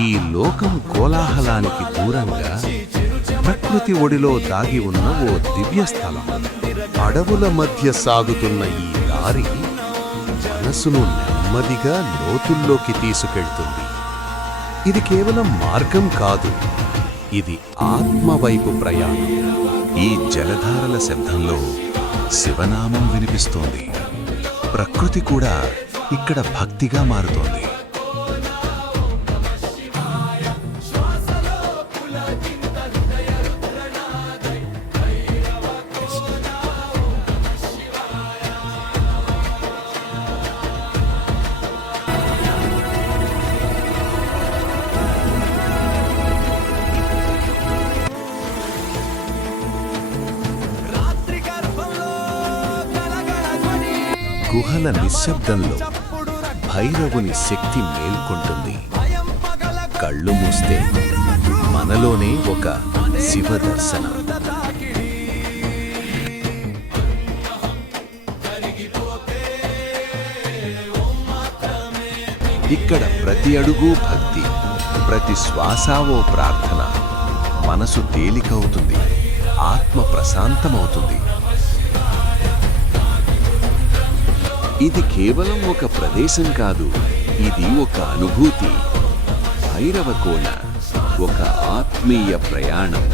ఈ లోకం కోలాహలానికి దూరంగా ప్రకృతి ఒడిలో దాగి ఉన్న ఓ దివ్య స్థలం. అడవుల మధ్య సాగుతున్న ఈ దారి మనసును నెమ్మదిగా లోతుల్లోకి తీసుకెళ్తుంది. ఇది కేవలం మార్గం కాదు, ఇది ఆత్మవైపు ప్రయాణం. ఈ జలధారల శబ్దంలో శివనామం వినిపిస్తోంది. ప్రకృతి కూడా ఇక్కడ భక్తిగా మారుతోంది. గుహల నిశ్శబ్దంలో భైరవుని శక్తి మేల్కొంటుంది. కళ్ళు మూస్తే మనలోనే ఒక శివ దర్శనం. ఇక్కడ ప్రతి అడుగు భక్తి, ప్రతి శ్వాస ఓ ప్రార్థన. మనసు తేలికవుతుంది, ఆత్మ ప్రశాంతమవుతుంది. ఇది కేవలం ఒక ప్రదేశం కాదు, ఇది ఒక అనుభూతి. భైరవకోన ఒక ఆత్మీయ ప్రయాణం.